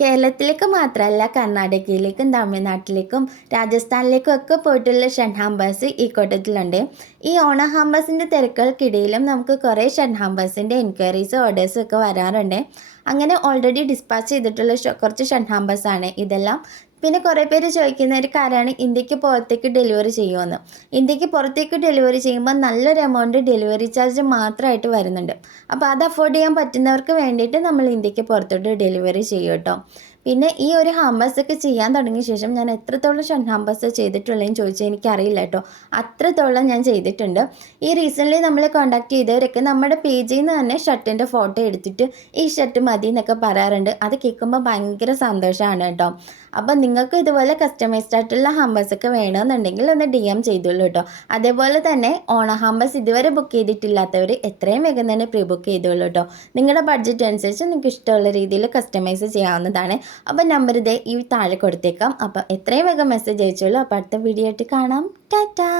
കേരളത്തിലേക്ക് മാത്രമല്ല കർണാടകയിലേക്കും തമിഴ്നാട്ടിലേക്കും രാജസ്ഥാനിലേക്കും ഒക്കെ പോയിട്ടുള്ള ഷൺ ഹാമ്പേഴ്സ് ഈ കൂട്ടത്തിലുണ്ട്. ഈ ഓണം ഹാമ്പേഴ്സിൻ്റെ തിരക്കുകൾക്കിടയിലും നമുക്ക് കുറേ ഷൺ ഹാമ്പേഴ്സിൻ്റെ എൻക്വയറീസ് ഓർഡേഴ്സും ഒക്കെ വരാറുണ്ട്. അങ്ങനെ ഓൾറെഡി ഡിസ്പാച്ച് ചെയ്തിട്ടുള്ള കുറച്ച് ഷൺ ഹാമ്പേഴ്സാണ് ഇതെല്ലാം. പിന്നെ കുറേ പേര് ചോദിക്കുന്ന ഒരു കാര്യമാണ് ഇന്ത്യക്ക് പുറത്തേക്ക് ഡെലിവറി ചെയ്യുമെന്ന്. ഇന്ത്യക്ക് പുറത്തേക്ക് ഡെലിവറി ചെയ്യുമ്പോൾ നല്ലൊരു എമൗണ്ട് ഡെലിവറി ചാർജ് മാത്രമായിട്ട് വരുന്നുണ്ട്. അപ്പോൾ അത് അഫോർഡ് ചെയ്യാൻ പറ്റുന്നവർക്ക് വേണ്ടിയിട്ട് നമ്മൾ ഇന്ത്യക്ക് പുറത്തോട്ട് ഡെലിവറി ചെയ്യും കേട്ടോ. പിന്നെ ഈ ഒരു ഹാമ്പേഴ്സൊക്കെ ചെയ്യാൻ തുടങ്ങിയ ശേഷം ഞാൻ എത്രത്തോളം ഷൺ ഹാമ്പേഴ്സ് ചെയ്തിട്ടുള്ളതെന്ന് ചോദിച്ചാൽ എനിക്കറിയില്ല കേട്ടോ. അത്രത്തോളം ഞാൻ ചെയ്തിട്ടുണ്ട്. ഈ റീസെൻ്റ്ലി നമ്മൾ കോൺടാക്ട് ചെയ്തവരൊക്കെ നമ്മുടെ പേജിൽ നിന്ന് തന്നെ ഷർട്ടിൻ്റെ ഫോട്ടോ എടുത്തിട്ട് ഈ ഷർട്ട് മതി എന്നൊക്കെ പറയാറുണ്ട്. അത് കേൾക്കുമ്പോൾ ഭയങ്കര സന്തോഷമാണ് കേട്ടോ. അപ്പം നിങ്ങൾക്ക് ഇതുപോലെ കസ്റ്റമൈസ്ഡ് ആയിട്ടുള്ള ഹാമ്പേഴ്സൊക്കെ വേണമെന്നുണ്ടെങ്കിൽ ഒന്ന് DM ചെയ്തോളൂ കേട്ടോ. അതേപോലെ തന്നെ ഓണം ഹാമ്പേഴ്സ് ഇതുവരെ ബുക്ക് ചെയ്തിട്ടില്ലാത്തവർ എത്രയും വേഗം തന്നെ പ്രീ ബുക്ക് ചെയ്തോളൂ കേട്ടോ. നിങ്ങളുടെ ബഡ്ജറ്റ് അനുസരിച്ച് നിങ്ങൾക്ക് ഇഷ്ടമുള്ള രീതിയിൽ കസ്റ്റമൈസ് ചെയ്യാവുന്നതാണ്. അപ്പോൾ നമ്പർ ഇതേ ഈ താഴെ കൊടുത്തേക്കാം. അപ്പോൾ എത്രയും വേഗം മെസ്സേജ് അയച്ചോളൂ. അപ്പോൾ അടുത്ത വീഡിയോ ആയിട്ട് കാണാം. ടാറ്റാ.